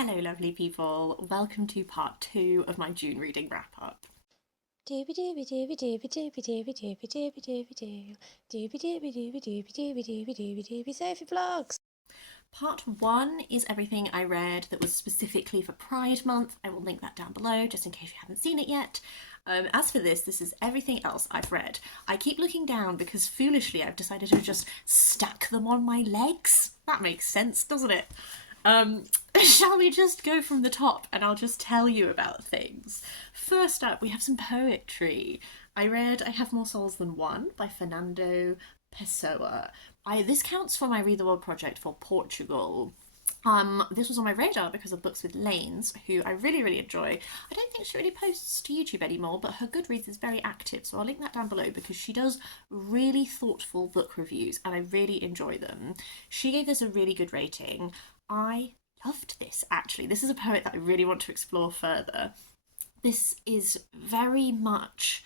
Hello, lovely people. Welcome to part 2 of my June reading wrap up. Doobie doobie doobie doobie doobie doobie doobie doobie doobie doo. Doobie doobie doobie doobie doobie doobie doobie doobie Sophie vlogs. Part 1 is everything I read that was specifically for Pride Month. I will link that down below just in case you haven't seen it yet. As for this is everything else I've read. I keep looking down because foolishly I've decided to just stack them on my legs. That makes sense, doesn't it? Shall we just go from the top and I'll just tell you about things? First up, we have some poetry. I read I Have More Souls Than One by Fernando Pessoa. This counts for my Read the World project for Portugal. This was on my radar because of Books with Lanes, who I really, really enjoy. I don't think she really posts to YouTube anymore, but her Goodreads is very active, so I'll link that down below because she does really thoughtful book reviews and I really enjoy them. She gave this a really good rating. I loved this, actually. This is a poet that I really want to explore further. This is very much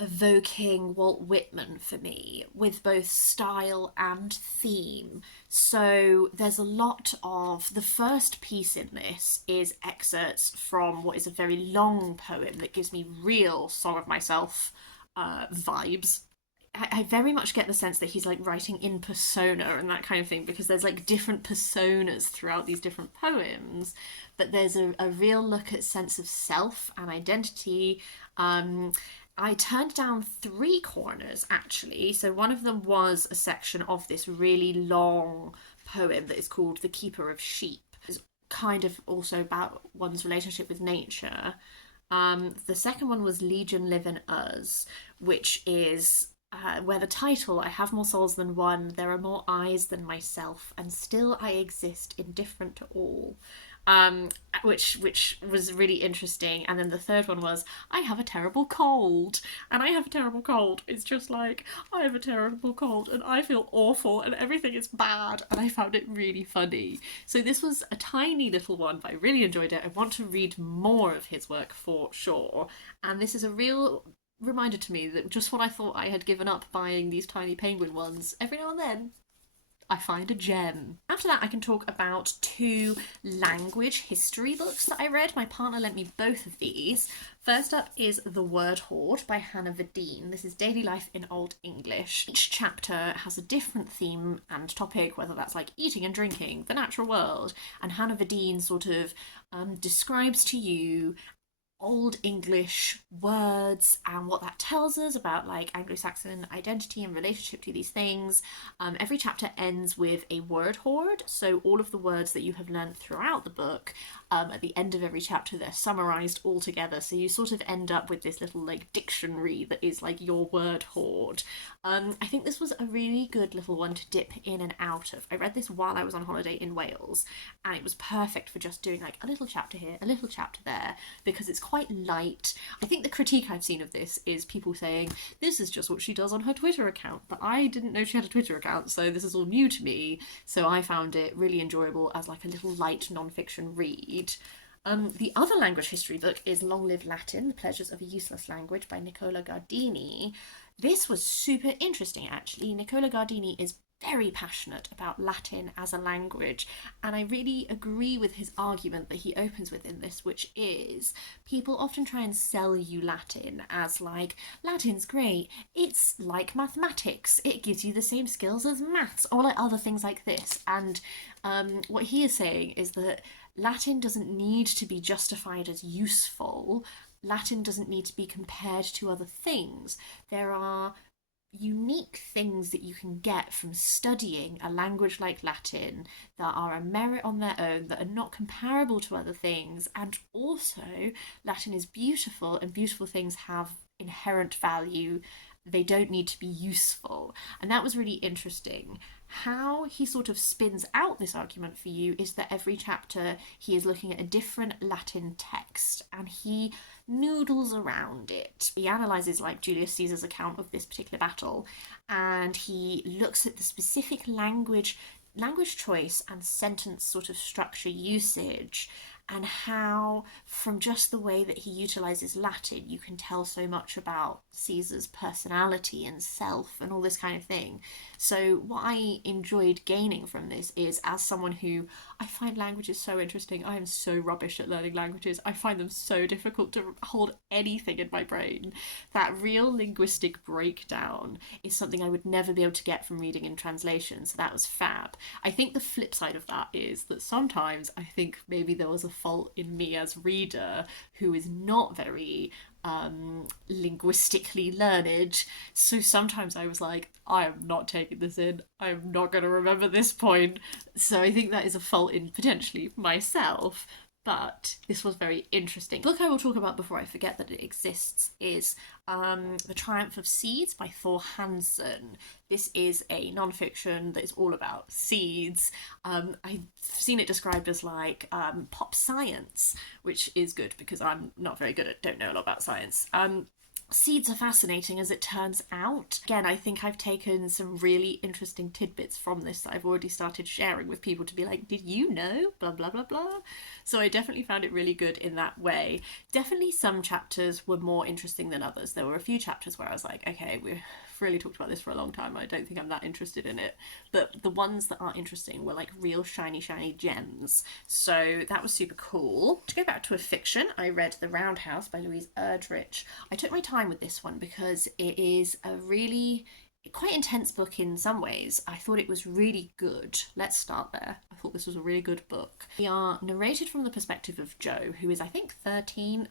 evoking Walt Whitman for me, with both style and theme. So there's a lot of the first piece in this is excerpts from what is a very long poem that gives me real Song of Myself vibes. I very much get the sense that he's like writing in persona and that kind of thing, because there's like different personas throughout these different poems, but there's a real look at sense of self and identity. I turned down 3 corners actually. So one of them was a section of this really long poem that is called The Keeper of Sheep. It's kind of also about one's relationship with nature. The second one was Legion Live in Us, which is where the title, I have more souls than one, there are more eyes than myself, and still I exist, indifferent to all. Which was really interesting. And then the third one was I have a terrible cold, and I have a terrible cold. It's just like I have a terrible cold and I feel awful and everything is bad, and I found it really funny. So this was a tiny little one, but I really enjoyed it. I want to read more of his work for sure, and this is a real reminder to me that just when I thought I had given up buying these tiny penguin ones, every now and then I find a gem. After that, I can talk about 2 language history books that I read. My partner lent me both of these. First up is The Wordhord by Hana Videen. This is daily life in Old English. Each chapter has a different theme and topic, whether that's like eating and drinking, the natural world, and Hana Videen sort of describes to you Old English words and what that tells us about like Anglo-Saxon identity and relationship to these things. Every chapter ends with a word hoard, so all of the words that you have learned throughout the book, at the end of every chapter they're summarised all together, so you sort of end up with this little like dictionary that is like your word hoard. I think this was a really good little one to dip in and out of. I read this while I was on holiday in Wales, and it was perfect for just doing like a little chapter here, a little chapter there, because it's quite light. I think the critique I've seen of this is people saying this is just what she does on her Twitter account, but I didn't know she had a Twitter account, so this is all new to me. So I found it really enjoyable as like a little light non-fiction read. The other language history book is Long Live Latin, The Pleasures of a Useless Language by Nicola Gardini. This was super interesting actually. Nicola Gardini is very passionate about Latin as a language, and I really agree with his argument that he opens with in this, which is people often try and sell you Latin as like, Latin's great, it's like mathematics, it gives you the same skills as maths, or like other things like this. And what he is saying is that Latin doesn't need to be justified as useful. Latin doesn't need to be compared to other things. There are unique things that you can get from studying a language like Latin that are a merit on their own, that are not comparable to other things. And also, Latin is beautiful, and beautiful things have inherent value. They don't need to be useful. And that was really interesting. How he sort of spins out this argument for you is that every chapter he is looking at a different Latin text and he noodles around it. He analyses like Julius Caesar's account of this particular battle, and he looks at the specific language choice and sentence sort of structure usage, and how from just the way that he utilizes Latin you can tell so much about Caesar's personality and self and all this kind of thing. So what I enjoyed gaining from this is, as someone who I find languages so interesting. I am so rubbish at learning languages. I find them so difficult to hold anything in my brain. That real linguistic breakdown is something I would never be able to get from reading in translation, so that was fab. I think the flip side of that is that sometimes I think maybe there was a fault in me as reader who is not very linguistically learned. So sometimes I was like, I am not taking this in. I am not going to remember this point. So I think that is a fault in potentially myself. But this was very interesting. The book I will talk about before I forget that it exists is The Triumph of Seeds by Thor Hanson. This is a non-fiction that is all about seeds. I've seen it described as like pop science, which is good because I'm not very good at, don't know a lot about science. Seeds are fascinating, as it turns out. Again, I think I've taken some really interesting tidbits from this that I've already started sharing with people to be like, did you know? Blah, blah, blah, blah. So I definitely found it really good in that way. Definitely some chapters were more interesting than others. There were a few chapters where I was like, okay, we've really talked about this for a long time. I don't think I'm that interested in it. But the ones that are interesting were like real shiny, shiny gems. So that was super cool. To go back to a fiction, I read The Roundhouse by Louise Erdrich. I took my time with this one because it is a really quite intense book in some ways. I thought it was really good. Let's start there. I thought this was a really good book. We are narrated from the perspective of Jo, who is, I think, 13.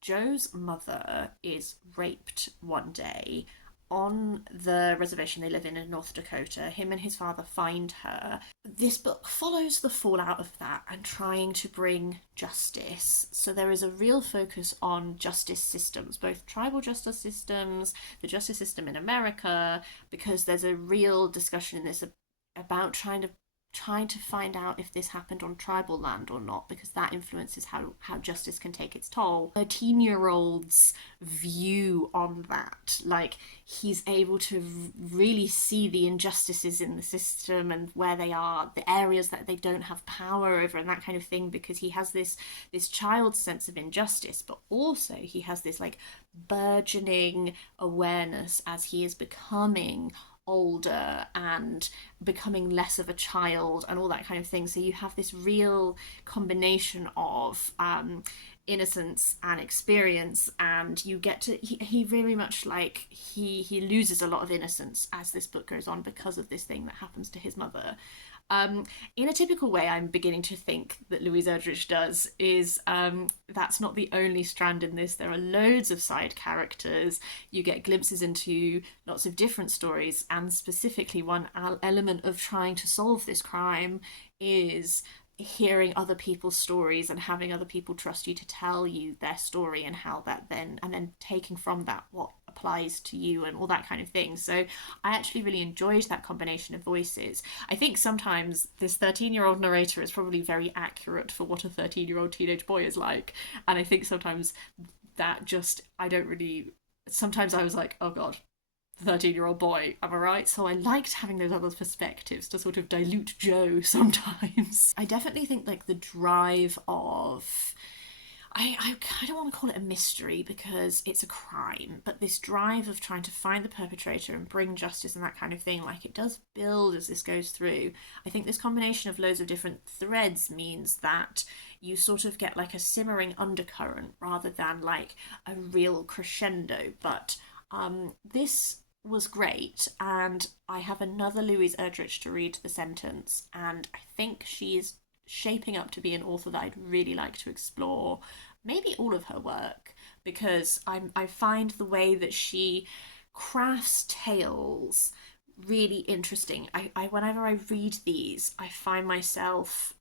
Jo's mother is raped one day on the reservation they live in North Dakota. Him and his father find her. This book follows the fallout of that and trying to bring justice. So there is a real focus on justice systems, both tribal justice systems, the justice system in America, because there's a real discussion in this about trying to find out if this happened on tribal land or not, because that influences how justice can take its toll. 13-year-old's view on that, like, he's able to really see the injustices in the system and where they are, the areas that they don't have power over and that kind of thing, because he has this child's sense of injustice, but also he has this like burgeoning awareness as he is becoming older and becoming less of a child and all that kind of thing. So you have this real combination of innocence and experience, and you get to he very much like he loses a lot of innocence as this book goes on because of this thing that happens to his mother. In a typical way, I'm beginning to think that Louise Erdrich does is that's not the only strand in this. There are loads of side characters. You get glimpses into lots of different stories, and specifically one element of trying to solve this crime is hearing other people's stories and having other people trust you to tell you their story, and how that then taking from that what applies to you and all that kind of thing. So I actually really enjoyed that combination of voices. I think sometimes this 13-year-old narrator is probably very accurate for what a 13-year-old teenage boy is like, and I think sometimes that just sometimes I was like, oh god, 13-year-old boy, am I right? So I liked having those other perspectives to sort of dilute Jo sometimes. I definitely think like the drive of I don't want to call it a mystery because it's a crime, but this drive of trying to find the perpetrator and bring justice and that kind of thing, like, it does build as this goes through. I think this combination of loads of different threads means that you sort of get like a simmering undercurrent rather than like a real crescendo. But this was great, and I have another Louise Erdrich to read, The Sentence, and I think she's shaping up to be an author that I'd really like to explore maybe all of her work, because I find the way that she crafts tales really interesting. I whenever I read these, I find myself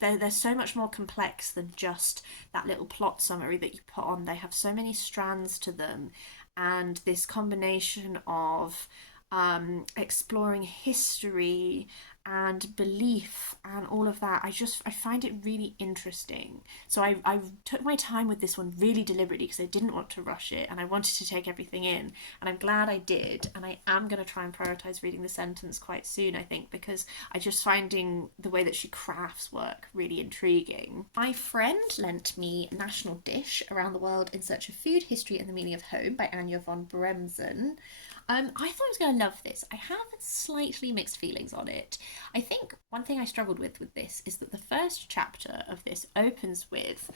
they're so much more complex than just that little plot summary that you put on. They have so many strands to them, and this combination of exploring history and belief and all of that, I find it really interesting. So I took my time with this one really deliberately because I didn't want to rush it and I wanted to take everything in, and I'm glad I did, and I am going to try and prioritize reading The Sentence quite soon, I think, because I just finding the way that she crafts work really intriguing. My friend lent me National Dish: Around the World in Search of Food, History and the Meaning of Home by Anya von Bremzen. I thought I was going to love this. I have slightly mixed feelings on it. I think one thing I struggled with this is that the first chapter of this opens with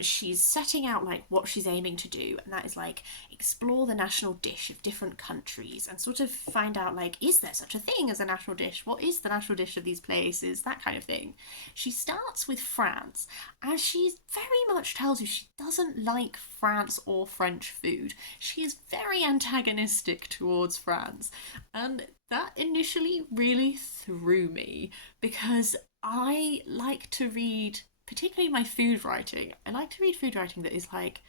she's setting out like what she's aiming to do, and that is like explore the national dish of different countries and sort of find out like, is there such a thing as a national dish? What is the national dish of these places? That kind of thing. She starts with France, and she very much tells you she doesn't like France or French food. She is very antagonistic towards France. And that initially really threw me because I like to read, particularly my food writing, I like to read food writing that is like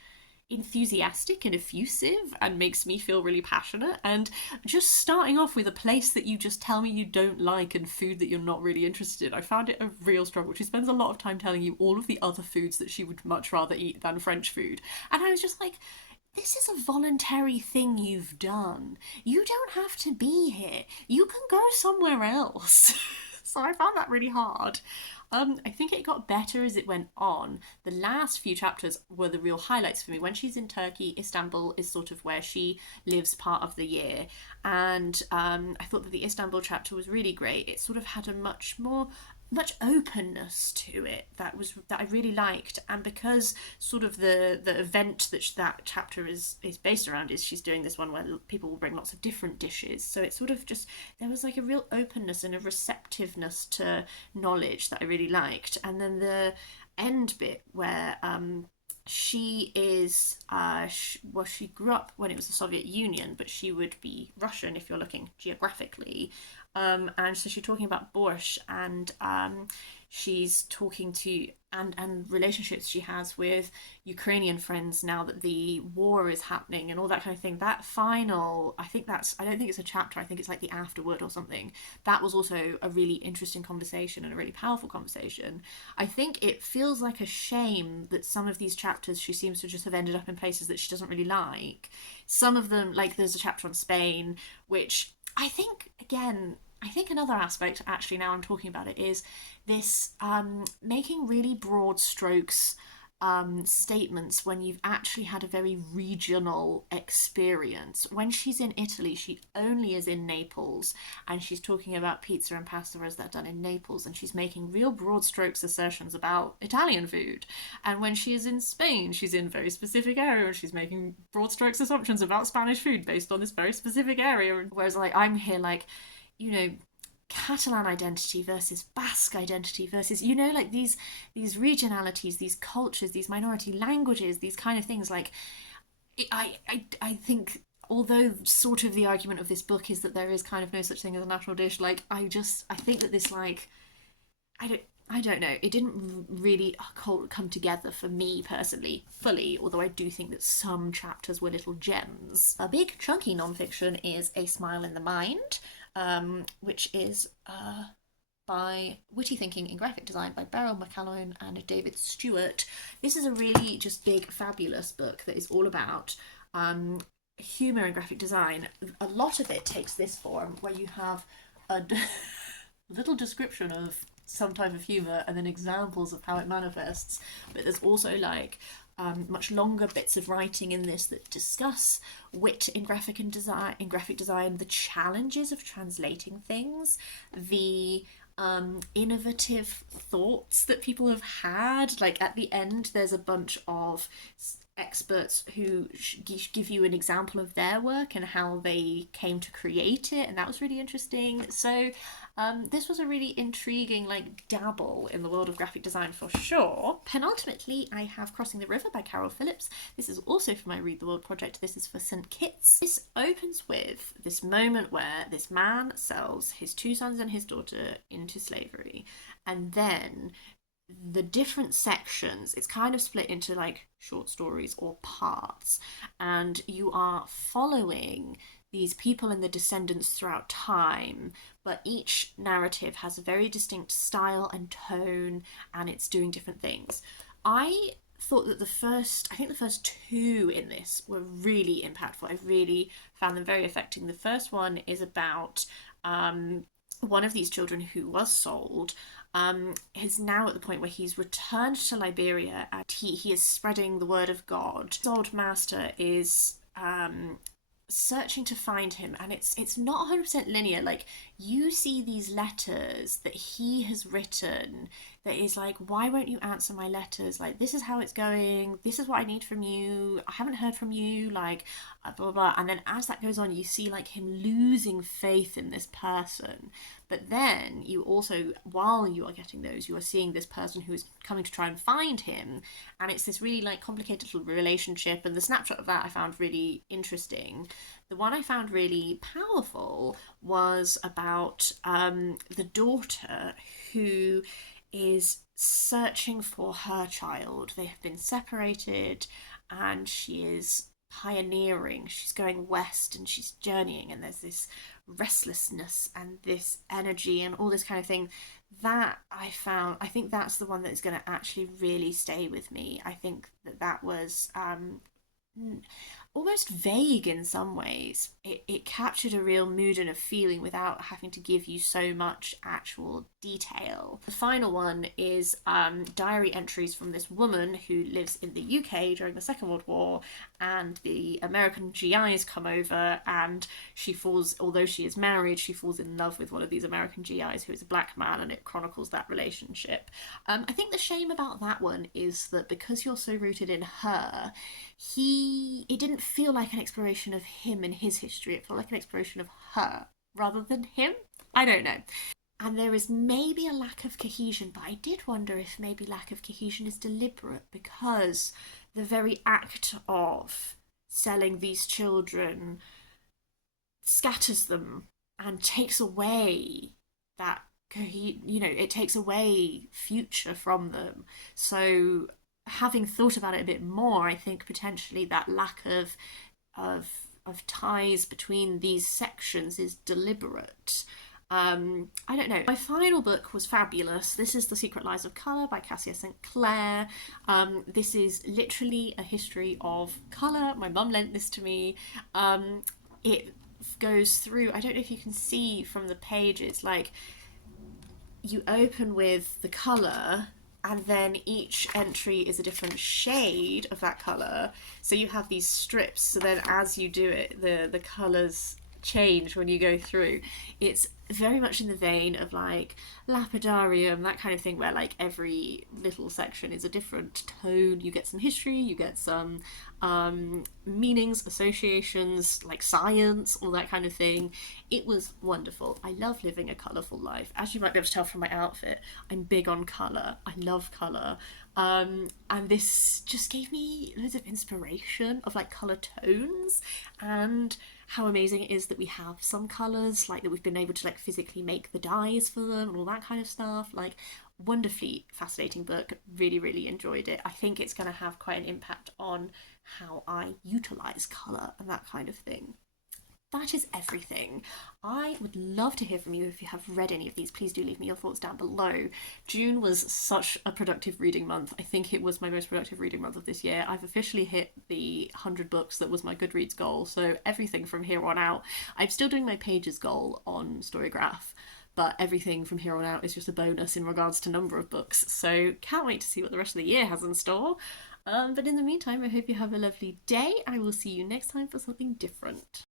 enthusiastic and effusive and makes me feel really passionate. And just starting off with a place that you just tell me you don't like and food that you're not really interested in, I found it a real struggle. She spends a lot of time telling you all of the other foods that she would much rather eat than French food. And I was just like, this is a voluntary thing you've done. You don't have to be here. You can go somewhere else. So I found that really hard. I think it got better as it went on. The last few chapters were the real highlights for me. When she's in Turkey, Istanbul is sort of where she lives part of the year. And I thought that the Istanbul chapter was really great. It sort of had a much openness to it that I really liked. And because sort of the event that chapter is based around is she's doing this one where people will bring lots of different dishes, so it's sort of just, there was like a real openness and a receptiveness to knowledge that I really liked. And then the end bit where she is she grew up when it was the Soviet Union, but she would be Russian if you're looking geographically. And so she's talking about borscht, and she's talking to and relationships she has with Ukrainian friends now that the war is happening and all that kind of thing. That final, I don't think it's a chapter, I think it's like the afterword or something. That was also a really interesting conversation and a really powerful conversation. I think it feels like a shame that some of these chapters she seems to just have ended up in places that she doesn't really like. Some of them, like there's a chapter on Spain, which I think, again, I think another aspect, actually, now I'm talking about it, is this making really broad strokes statements when you've actually had a very regional experience. When she's in Italy, she only is in Naples, and she's talking about pizza and pasta as they're done in Naples, and she's making real broad strokes assertions about Italian food. And when she is in Spain, she's in a very specific area, and she's making broad strokes assumptions about Spanish food based on this very specific area. Whereas, like, I'm here, like, you know, Catalan identity versus Basque identity versus, you know, like these regionalities, these cultures, these minority languages, these kind of things. Like, I think, although sort of the argument of this book is that there is kind of no such thing as a national dish, like I think that this, like, I don't know. It didn't really come together for me personally, fully, although I do think that some chapters were little gems. A big chunky non-fiction is A Smile in the Mind, which is by Witty Thinking in Graphic Design by Beryl, McAlhone and David Stewart. This is a really just big, fabulous book that is all about humour and graphic design. A lot of it takes this form, where you have a little description of some type of humour and then examples of how it manifests. But there's also like much longer bits of writing in this that discuss wit in graphic design, the challenges of translating things, the innovative thoughts that people have had. Like at the end, there's a bunch of experts who give you an example of their work and how they came to create it, and that was really interesting. So this was a really intriguing like dabble in the world of graphic design for sure. Penultimately, I have Crossing the River by Phillips. This is also for my Read the World project. This is for St. Kitts. This opens with this moment where this man sells his 2 sons and his daughter into slavery, and then the different sections, it's kind of split into like short stories or parts, and you are following these people and the descendants throughout time, but each narrative has a very distinct style and tone, and it's doing different things. I thought that the first 2 in this were really impactful. I really found them very affecting. The first one is about one of these children who was sold, is now at the point where he's returned to Liberia, and he is spreading the word of God. His old master is searching to find him, and it's not 100% linear. Like, you see these letters that he has written that is like, why won't you answer my letters, like, this is how it's going, this is what I need from you, I haven't heard from you, like, blah blah blah. And then as that goes on, you see like him losing faith in this person, but then you also, while you are getting those, you are seeing this person who is coming to try and find him, and it's this really like complicated little relationship. And the snapshot of that I found really interesting. The one I found really powerful was about the daughter who is searching for her child. They have been separated, and she is pioneering. She's going west and she's journeying, and there's this restlessness and this energy and all this kind of thing that I found. I think that's the one that is going to actually really stay with me. I think that that was almost vague in some ways. It captured a real mood and a feeling without having to give you so much actual detail. The final one is diary entries from this woman who lives in the UK during the Second World War, and the American GIs come over, and she falls, although she is married, she falls in love with one of these American GIs who is a black man, and it chronicles that relationship. I think the shame about that one is that because you're so rooted in her, it didn't feel like an exploration of him and his history. It felt like an exploration of her rather than him. I don't know. And there is maybe a lack of cohesion, but I did wonder if maybe lack of cohesion is deliberate, because the very act of selling these children scatters them and takes away that it takes away future from them. So having thought about it a bit more, I think potentially that lack of ties between these sections is deliberate. I don't know. My final book was fabulous. This is The Secret Lies of Colour by Kassia St. Clair. This is literally a history of colour. My mum lent this to me. It goes through, I don't know if you can see from the pages, like, you open with the colour, and then each entry is a different shade of that colour. So you have these strips, so then as you do it, the colours change when you go through. It's very much in the vein of like lapidarium, that kind of thing, where like every little section is a different tone. You get some history, you get some meanings, associations, like science, all that kind of thing. It was wonderful. I love living a colourful life. As you might be able to tell from my outfit, I'm big on colour. I love colour. And this just gave me loads of inspiration of like colour tones, and how amazing it is that we have some colours, like that we've been able to like physically make the dyes for them and all that kind of stuff. Like, wonderfully fascinating book. Really, really enjoyed it. I think it's going to have quite an impact on how I utilise colour and that kind of thing. That is everything. I would love to hear from you if you have read any of these. Please do leave me your thoughts down below. June was such a productive reading month. I think it was my most productive reading month of this year. I've officially hit the 100 books that was my Goodreads goal, so everything from here on out. I'm still doing my pages goal on Storygraph, but everything from here on out is just a bonus in regards to number of books. So can't wait to see what the rest of the year has in store. But in the meantime, I hope you have a lovely day. I will see you next time for something different.